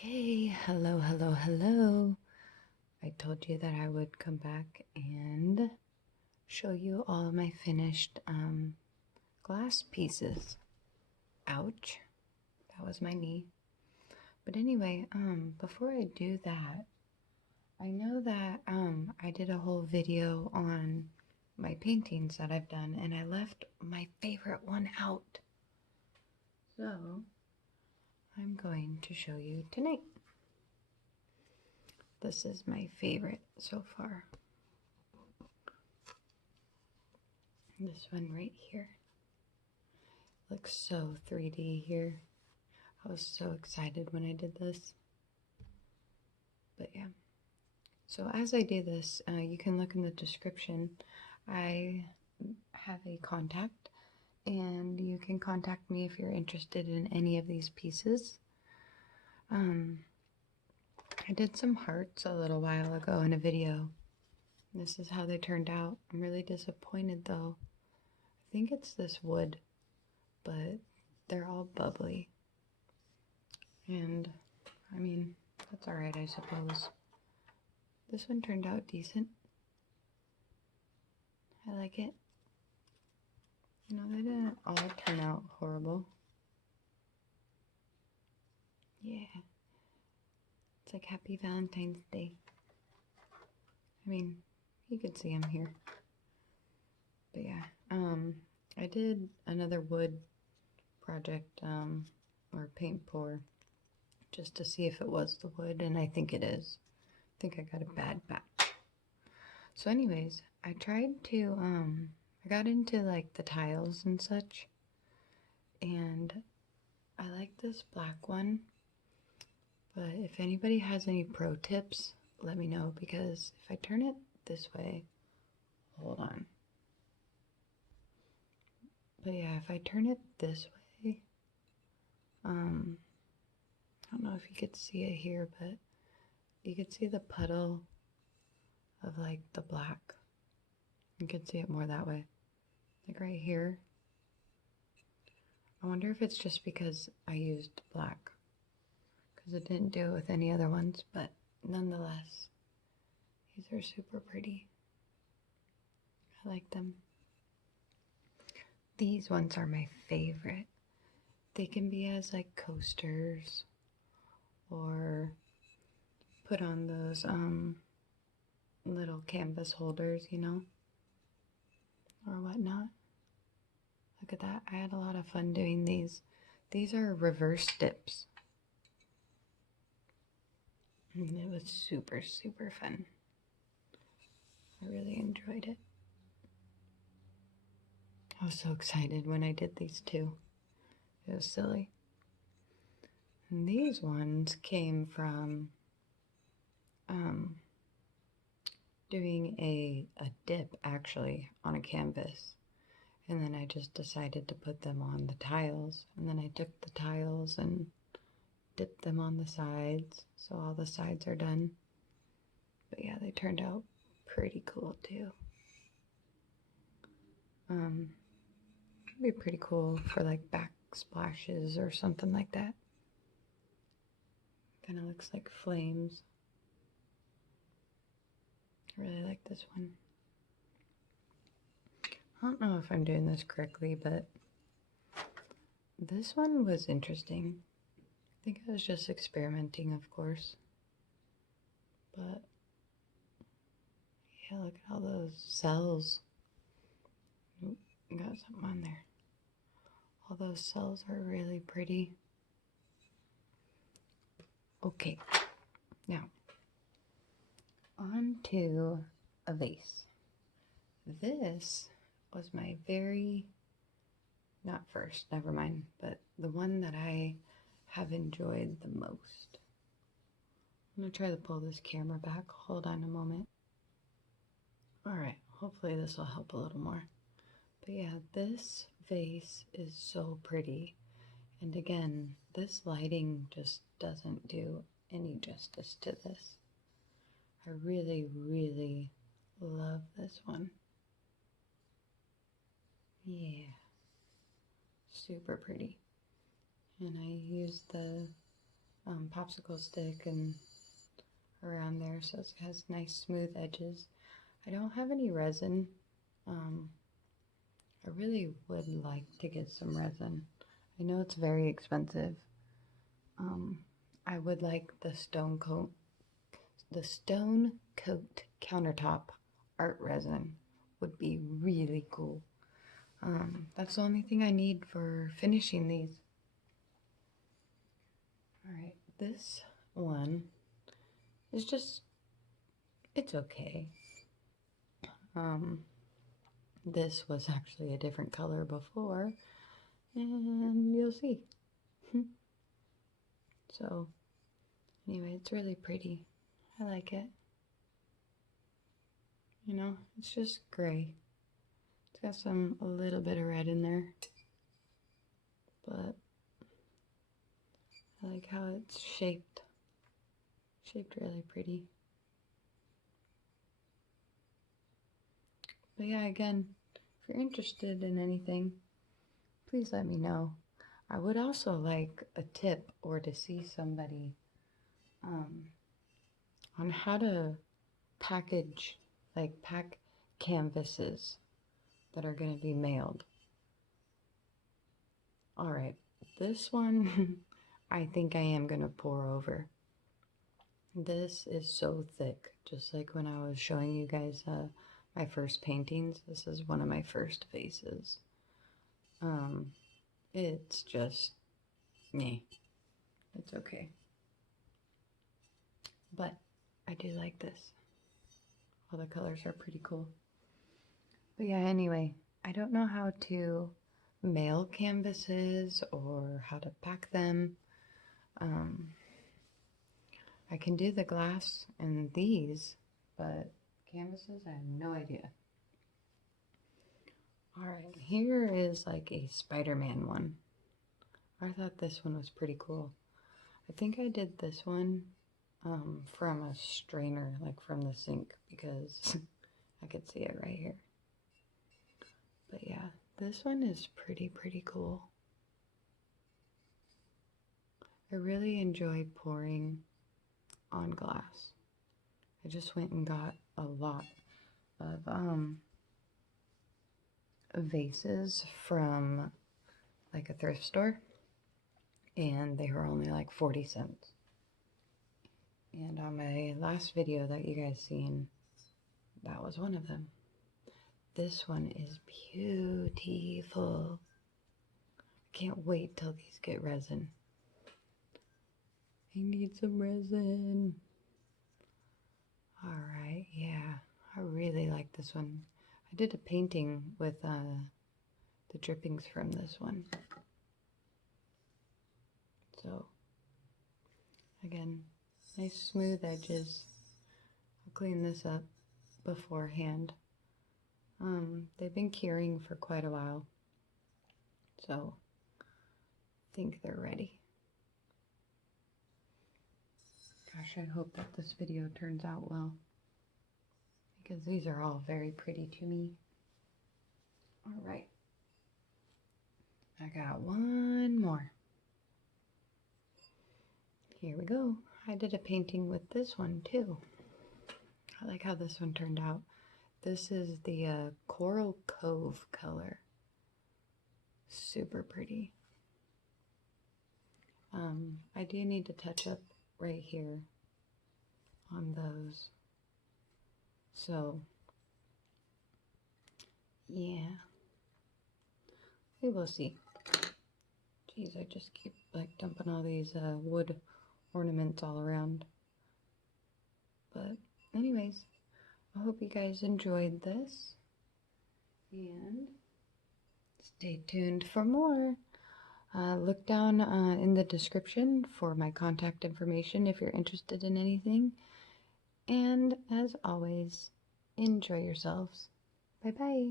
Okay, hello. I told you that I would come back and show you all of my finished glass pieces. Ouch, that was my knee. But anyway, before I do that, I know that I did a whole video on my paintings that I've done, and I left my favorite one out. So I'm going to show you tonight. This is my favorite so far. This one right here. Looks so 3D here. I was so excited when I did this. But yeah. So as I do this, you can look in the description. I have a contact, and you can contact me if you're interested in any of these pieces. I did some hearts a little while ago in a video. This is how they turned out. I'm really disappointed though. I think it's this wood, but they're all bubbly. And I mean, that's alright, I suppose. This one turned out decent. I like it. You know, they didn't all turn out horrible. Yeah. It's like Happy Valentine's Day. I mean, you could see them here. But yeah, I did another wood project, or paint pour, just to see if it was the wood, and I think it is. I think I got a bad batch. So anyways, I tried to, I got into like the tiles and such, and I like this black one, but if anybody has any pro tips, let me know, because if I turn it this way, hold on. But yeah, if I turn it this way, I don't know if you could see it here, but you could see the puddle of like the black. You could see it more that way, like right here. I wonder if it's just because I used black, because it didn't do it with any other ones, but nonetheless, these are super pretty. I like them. These ones are my favorite. They can be as like coasters, or put on those little canvas holders, you know, or whatnot. Look at that. I had a lot of fun doing these. These are reverse dips. And it was super fun. I really enjoyed it. I was so excited when I did these too. It was silly. And these ones came from doing a dip actually on a canvas. And then I just decided to put them on the tiles. And then I took the tiles and dipped them on the sides. So all the sides are done. But yeah, they turned out pretty cool too. Could be pretty cool for like backsplashes or something like that. Kind of looks like flames. I really like this one. I don't know if I'm doing this correctly, but this one was interesting. I think I was just experimenting, of course. But yeah, look at all those cells. Oop, got something on there. All those cells are really pretty. Okay, now on to a vase. This was my not first, never mind, but the one that I have enjoyed the most. I'm gonna try to pull this camera back. Hold on a moment. Alright, hopefully this will help a little more. But yeah, this vase is so pretty. And again, this lighting just doesn't do any justice to this. I really love this one. Yeah, super pretty. And I used the popsicle stick and around there, so it has nice smooth edges. I don't have any resin. I really would like to get some resin. I know it's very expensive. I would like the stone coat countertop art resin would be really cool. That's the only thing I need for finishing these. Alright, this one is just, it's okay. This was actually a different color before, and you'll see. So, anyway, it's really pretty. I like it. You know, it's just gray. It's got a little bit of red in there, but I like how it's shaped. Shaped really pretty. But yeah, again, if you're interested in anything, please let me know. I would also like a tip or to see somebody on how to pack canvases that are going to be mailed. Alright, this one I think I am going to pour over. This is so thick, just like when I was showing you guys my first paintings. This is one of my first vases. It's just, meh. It's okay. But I do like this. All the colors are pretty cool. But yeah, anyway, I don't know how to mail canvases or how to pack them. I can do the glass and these, but canvases, I have no idea. Alright, here is like a Spider-Man one. I thought this one was pretty cool. I think I did this one from a strainer, like from the sink, because I could see it right here. But yeah, this one is pretty cool. I really enjoy pouring on glass. I just went and got a lot of vases from like a thrift store, and they were only like 40 cents. And on my last video that you guys seen, that was one of them. This one is beautiful. Can't wait till these get resin. I need some resin. Alright, yeah, I really like this one. I did a painting with the drippings from this one. So, again, nice smooth edges. I'll clean this up beforehand. They've been curing for quite a while, so I think they're ready. Gosh, I hope that this video turns out well, because these are all very pretty to me. Alright, I got one more. Here we go. I did a painting with this one too. I like how this one turned out. This is the Coral Cove color. Super pretty. I do need to touch up right here on those. So, yeah. We will see. Jeez, I just keep like dumping all these wood ornaments all around. But anyways, I hope you guys enjoyed this, and stay tuned for more. Look down in the description for my contact information if you're interested in anything. And as always, enjoy yourselves. Bye bye.